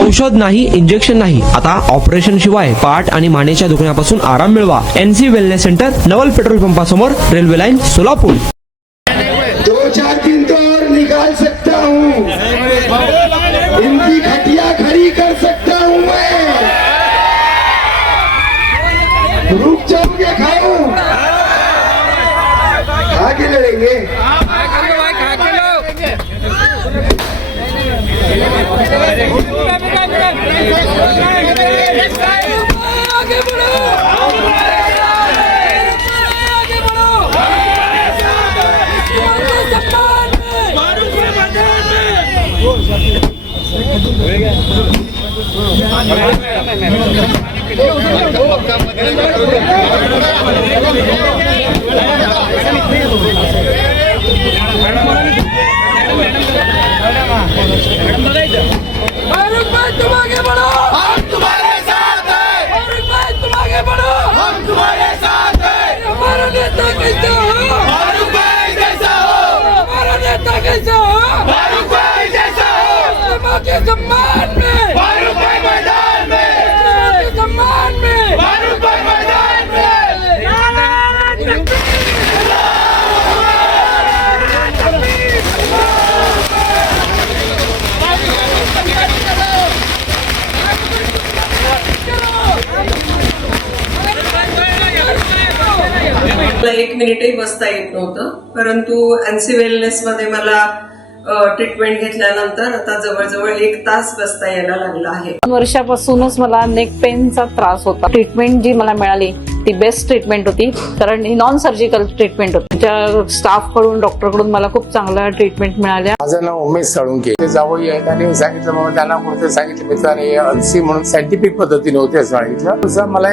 औषध नाही, इंजेक्शन नाही, आता ऑपरेशन शिवाय पाठ आणि मानेच्या दुखण्यापासून आराम मिळवा. NC वेलनेस सेंटर, नवल पेट्रोल पंपासमोर, रेल्वे लाईन, सोलापूर. 2-4 दिन तो और निकाल सकता हूँ, इनकी खटिया खड़ी कर सकता हूँ मैं. रुक जाओगे, खाओ खा के लड़ेंगे. फारूक भाई तुम आगे बढ़ो, हम तुम्हारे साथ हैं. फारूक भाई तुम आगे बढ़ो, हम तुम्हारे साथ हैं. हमारा नेता कैसा हो? फारूक भाई जैसा हो. हमारा नेता कैसा हो? फारूक भाई जैसा हो. माँ के सम्मान में फारूक भाई मैदान में, माँ के सम्मान में फारूक भाई मैदान में. मला 1 मिनिटही बसता येत नव्हतं, परंतु NC वेलनेस मध्ये मला ट्रीटमेंट घेतल्यानंतर आता जवळजवळ 1 तास बसता यायला लागला आहे. 2 वर्षापासूनच मला नेक पेनचा त्रास होता. ट्रीटमेंट जी मला मिळाली ती बेस्ट ट्रीटमेंट होती, कारण ही नॉन सर्जिकल ट्रीटमेंट होती. त्या स्टाफ कडून, डॉक्टर कडून मला खूप चांगल्या ट्रीटमेंट मिळाल्या. माझं नाव उमेश साळुंके. ते जावई आहेत आणि सांगितलं बाबा त्यांना कुठे सांगितलं मित्राने NC म्हणून सायंटिफिक पद्धतीने होते असं सांगितलं. मला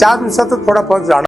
4 दिवसातच थोडा फरक जाणवला.